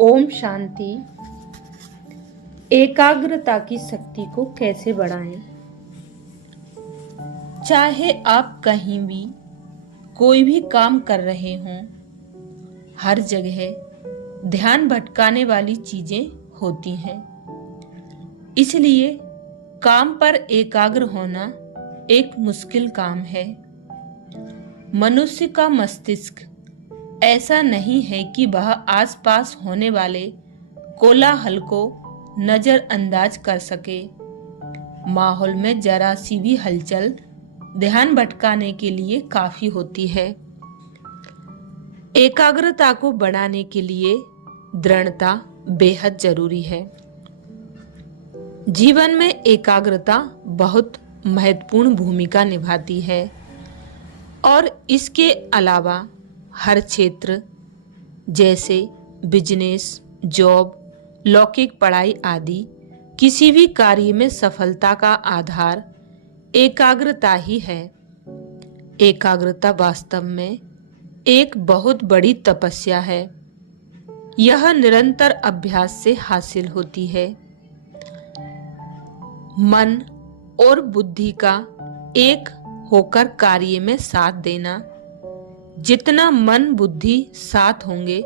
ओम शांति। एकाग्रता की शक्ति को कैसे बढ़ाएं? चाहे आप कहीं भी कोई भी काम कर रहे हों, हर जगह ध्यान भटकाने वाली चीजें होती हैं। इसलिए काम पर एकाग्र होना एक मुश्किल काम है। मनुष्य का मस्तिष्क ऐसा नहीं है कि वह आसपास होने वाले कोलाहल को नजरअंदाज कर सके। माहौल में जरा सी भी हलचल ध्यान भटकाने के लिए काफी होती है। एकाग्रता को बढ़ाने के लिए दृढ़ता बेहद जरूरी है। जीवन में एकाग्रता बहुत महत्वपूर्ण भूमिका निभाती है और इसके अलावा हर क्षेत्र जैसे बिजनेस, जॉब, लौकिक पढ़ाई आदि किसी भी कार्य में सफलता का आधार एकाग्रता ही है। एकाग्रता वास्तव में एक बहुत बड़ी तपस्या है। यह निरंतर अभ्यास से हासिल होती है। मन और बुद्धि का एक होकर कार्य में साथ देना। जितना मन बुद्धि साथ होंगे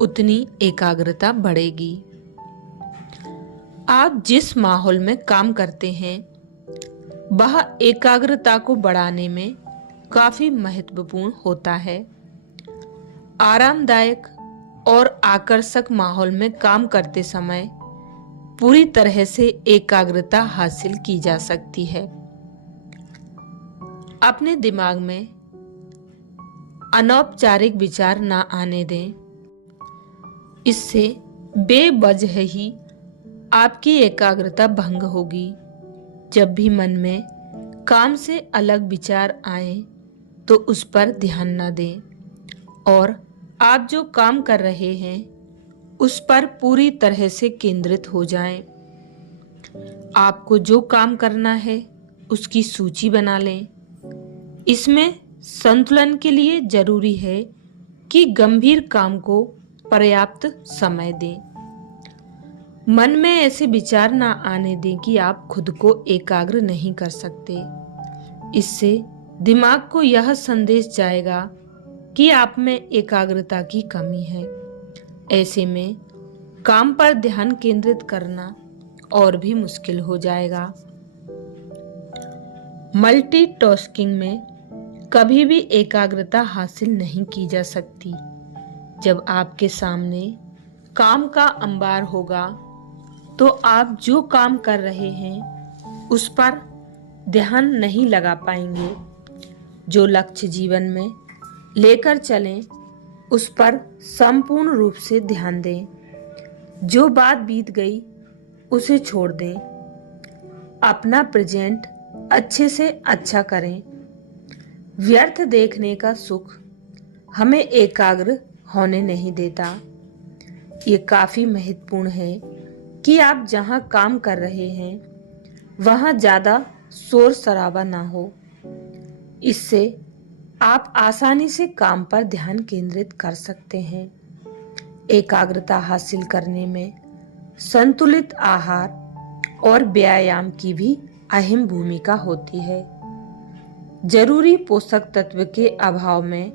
उतनी एकाग्रता बढ़ेगी। आप जिस माहौल में काम करते हैं वह एकाग्रता को बढ़ाने में काफी महत्वपूर्ण होता है। आरामदायक और आकर्षक माहौल में काम करते समय पूरी तरह से एकाग्रता हासिल की जा सकती है। अपने दिमाग में अनौपचारिक विचार ना आने दें। इससे बेवजह ही आपकी एकाग्रता भंग होगी। जब भी मन में काम से अलग विचार आए तो उस पर ध्यान न दें और आप जो काम कर रहे हैं उस पर पूरी तरह से केंद्रित हो जाएं। आपको जो काम करना है उसकी सूची बना लें। इसमें संतुलन के लिए जरूरी है कि गंभीर काम को पर्याप्त समय दें। मन में ऐसे विचार ना आने दें कि आप खुद को एकाग्र नहीं कर सकते। इससे दिमाग को यह संदेश जाएगा कि आप में एकाग्रता की कमी है। ऐसे में काम पर ध्यान केंद्रित करना और भी मुश्किल हो जाएगा। मल्टीटास्किंग में कभी भी एकाग्रता हासिल नहीं की जा सकती। जब आपके सामने काम का अंबार होगा तो आप जो काम कर रहे हैं उस पर ध्यान नहीं लगा पाएंगे। जो लक्ष्य जीवन में लेकर चलें उस पर संपूर्ण रूप से ध्यान दें। जो बात बीत गई उसे छोड़ दें। अपना प्रेजेंट अच्छे से अच्छा करें। व्यर्थ देखने का सुख हमें एकाग्र होने नहीं देता। ये काफी महत्वपूर्ण है कि आप जहां काम कर रहे हैं वहां ज्यादा शोर शराबा ना हो। इससे आप आसानी से काम पर ध्यान केंद्रित कर सकते हैं। एकाग्रता हासिल करने में संतुलित आहार और व्यायाम की भी अहम भूमिका होती है। जरूरी पोषक तत्व के अभाव में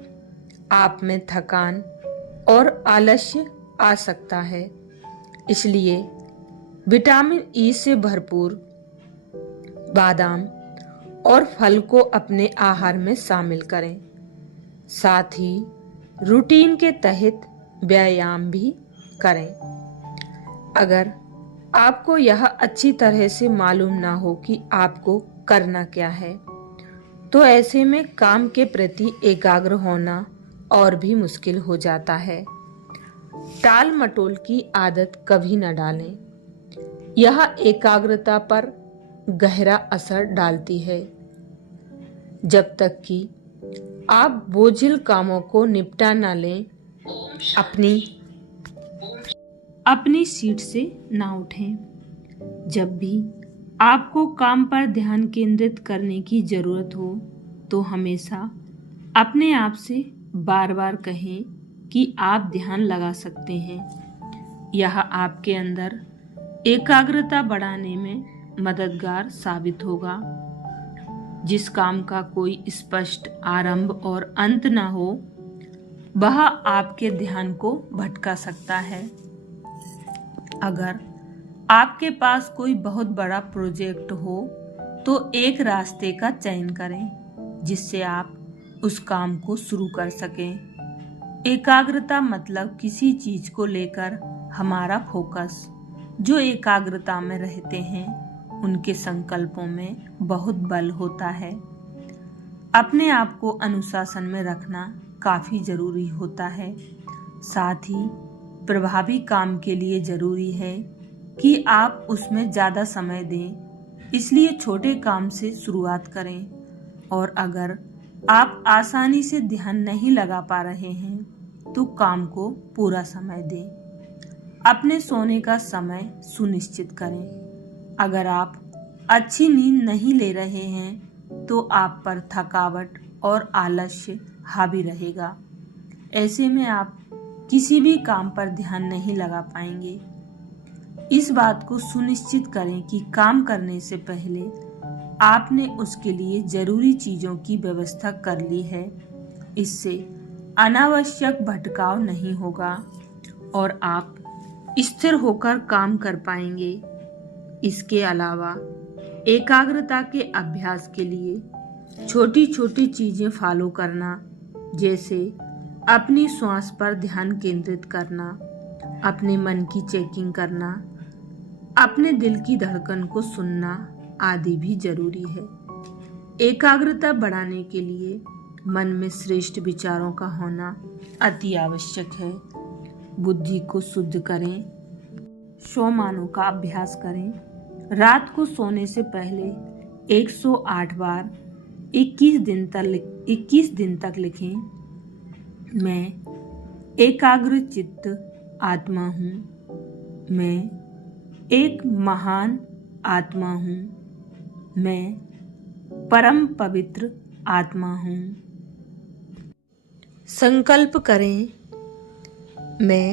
आप में थकान और आलस्य आ सकता है। इसलिए विटामिन ई से भरपूर बादाम और फल को अपने आहार में शामिल करें। साथ ही रूटीन के तहत व्यायाम भी करें। अगर आपको यह अच्छी तरह से मालूम ना हो कि आपको करना क्या है तो ऐसे में काम के प्रति एकाग्र होना और भी मुश्किल हो जाता है। टाल मटोल की आदत कभी न डालें। यह एकाग्रता पर गहरा असर डालती है। जब तक कि आप बोझिल कामों को निपटा न लें, अपनी सीट से ना उठें। जब भी आपको काम पर ध्यान केंद्रित करने की जरूरत हो तो हमेशा अपने आप से बार बार कहें कि आप ध्यान लगा सकते हैं यह आपके अंदर एकाग्रता बढ़ाने में मददगार साबित होगा। जिस काम का कोई स्पष्ट आरंभ और अंत न हो, वह आपके ध्यान को भटका सकता है। अगर आपके पास कोई बहुत बड़ा प्रोजेक्ट हो तो एक रास्ते का चयन करें जिससे आप उस काम को शुरू कर सकें। एकाग्रता मतलब किसी चीज को लेकर हमारा फोकस। जो एकाग्रता में रहते हैं उनके संकल्पों में बहुत बल होता है। अपने आप को अनुशासन में रखना काफी जरूरी होता है। साथ ही प्रभावी काम के लिए जरूरी है कि आप उसमें ज्यादा समय दें। इसलिए छोटे काम से शुरुआत करें और अगर आप आसानी से ध्यान नहीं लगा पा रहे हैं तो काम को पूरा समय दें। अपने सोने का समय सुनिश्चित करें। अगर आप अच्छी नींद नहीं ले रहे हैं तो आप पर थकावट और आलस्य हावी रहेगा। ऐसे में आप किसी भी काम पर ध्यान नहीं लगा पाएंगे। इस बात को सुनिश्चित करें कि काम करने से पहले आपने उसके लिए जरूरी चीजों की व्यवस्था कर ली है। इससे अनावश्यक भटकाव नहीं होगा और आप स्थिर होकर काम कर पाएंगे। इसके अलावा एकाग्रता के अभ्यास के लिए छोटी छोटी चीजें फॉलो करना, जैसे अपनी श्वास पर ध्यान केंद्रित करना, अपने मन की चेकिंग करना, अपने दिल की धड़कन को सुनना आदि भी जरूरी है। एकाग्रता बढ़ाने के लिए मन में श्रेष्ठ विचारों का होना अति आवश्यक है। बुद्धि को शुद्ध करें। 100 मानों का अभ्यास करें। रात को सोने से पहले 108 बार 21 दिन तक लिखें, मैं एकाग्र चित्त आत्मा हूँ, मैं एक महान आत्मा हूँ, मैं परम पवित्र आत्मा हूँ। संकल्प करें, मैं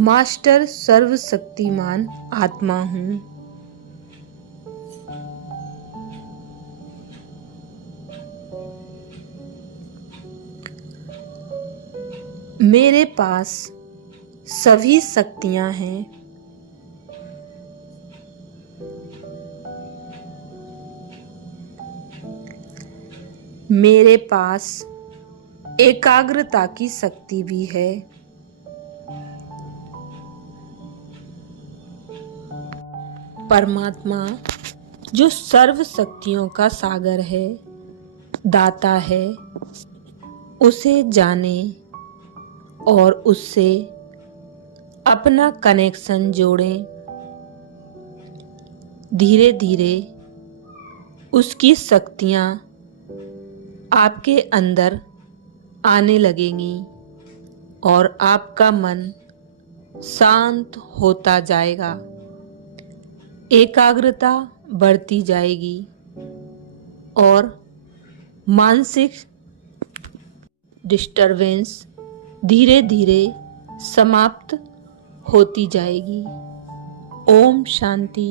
मास्टर सर्वशक्तिमान आत्मा हूँ। मेरे पास सभी शक्तियाँ हैं। मेरे पास एकाग्रता की शक्ति भी है। परमात्मा जो सर्व शक्तियों का सागर है, दाता है, उसे जाने और उससे अपना कनेक्शन जोड़ें। धीरे धीरे उसकी शक्तियाँ आपके अंदर आने लगेंगी और आपका मन शांत होता जाएगा। एकाग्रता बढ़ती जाएगी और मानसिक डिस्टरबेंस धीरे धीरे समाप्त होती जाएगी। ओम शांति।